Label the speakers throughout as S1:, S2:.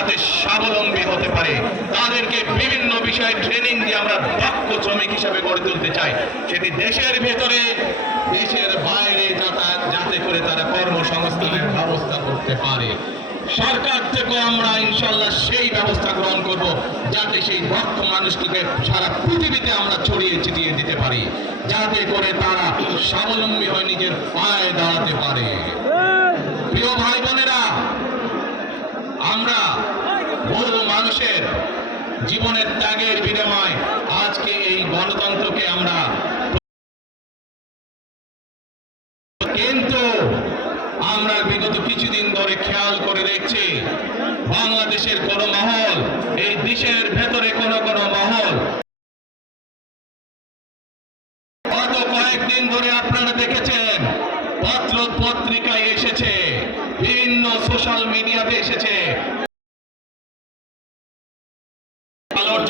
S1: যাতে স্বাবলম্বী হতে পারে। তাদেরকে বিভিন্ন বিষয়ে ট্রেনিং দিয়ে আমরা দক্ষ শ্রমিক হিসেবে গড়ে তুলতে চাই। সেটি দেশের ভেতরে, দেশের বাইরে যাতায়াত, যাতে করে তারা কর্মসংস্থানের ব্যবস্থা করতে পারে। সরকার থেকে আমরা ইনশাল্লাহ সেই ব্যবস্থা গ্রহণ করব, যাতে সেই দক্ষ মানুষটিকে সারা পৃথিবীতে আমরা ছড়িয়ে ছিটিয়ে দিতে পারি। যাতে করে তারা স্বাবলম্বী হয়ে নিজের পায়ে দাঁড়াতে পারে প্রিয় ভাই বোনেরা আমরা বহু মানুষের জীবনের ত্যাগের বিনিময় আজকে এই গণতন্ত্রকে আমরা কিন্তু আমরা বিগত কিছুদিন ধরে খেয়াল করে দেখছি, বাংলাদেশের কোন মহল, এই দেশের ভেতরে কোন কোন মহল, গত কয়েকদিন ধরে আপনারা দেখেছেন, পত্র পত্রিকায় এসেছে বিভিন্ন সোশ্যাল মিডিয়াতে এসেছে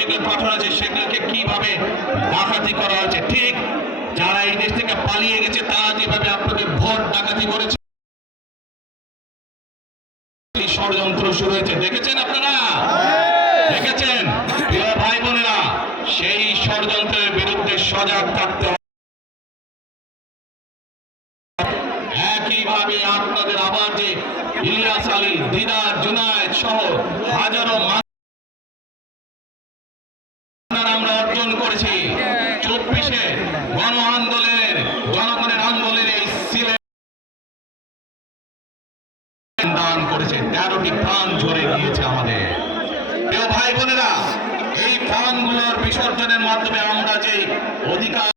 S1: যেগুলো পাঠানো আছে, সেগুলোকে কীভাবে ডাকাতি করা হয়েছে? ঠিক যারা এই দেশ থেকে পালিয়ে গেছে, তারা যেভাবে আপনাদের ভোট ডাকাতি করেছে ষড়যন্ত্র শুরু হয়েছে। দেখেছেন আপনারা? দেখেছেন? ভাই বোনেরা, সেই ষড়যন্ত্রের বিরুদ্ধে সজাগ থাকতে একইভাবে আপনাদের আবার যে ইলিয়াস আলী, দিদার জুনায়দ সহ হাজারো করেছি। চব্বিশে গণ আন্দোলনের, জনগণের আন্দোলনের এই সিলেট দান করেছে। তেরোটি প্রাণ ঝরে গিয়েছে আমাদের। প্রিয় ভাই বোনেরা এই প্রাণগুলোর বিসর্জনের মাধ্যমে আমরা যে অধিকার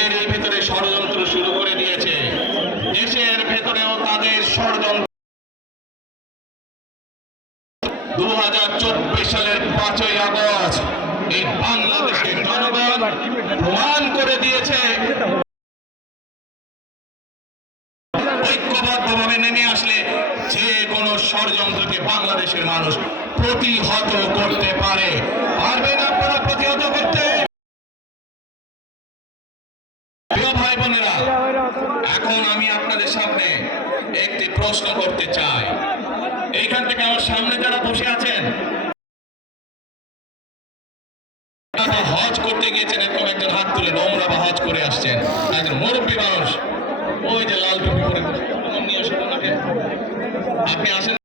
S1: এর ভিতরে ষড়যন্ত্র শুরু করে দিয়েছে। দেশের সালের পাঁচই আগস্ট এই বাংলাদেশের জনগণ প্রমাণ করে দিয়েছে। ঐক্যবদ্ধভাবে নেমে আসলে যে কোনো ষড়যন্ত্রকে বাংলাদেশের মানুষ প্রতিহত করতে পারে। পারবেন আপনারা প্রতিহত করতে? ভাই বোনেরা এখন আমি আপনাদের সামনে একটি প্রশ্ন করতে চাই। এইখান থেকে আমার সামনে যারা বসে আছেন হজ করতে গিয়েছেন এরকম একজন হাত তুলে নোংরা বা হজ করে আসছেন। একজন মুরব্বী মানুষ, ওই যে লাল টুপি পরে আপনি আসেন।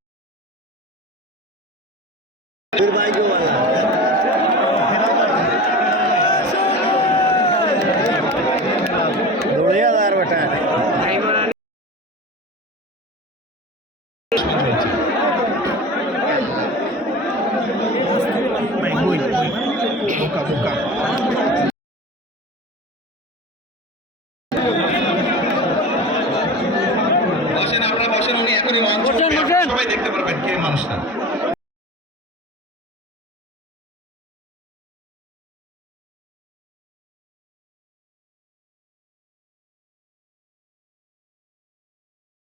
S2: দৌড়িয়া যার বেটা। বুকা বুকা
S1: বসেন আপনারা বসেন উনি এখনই মঞ্চ। সবাই দেখতে পারবেন কে মানুষটা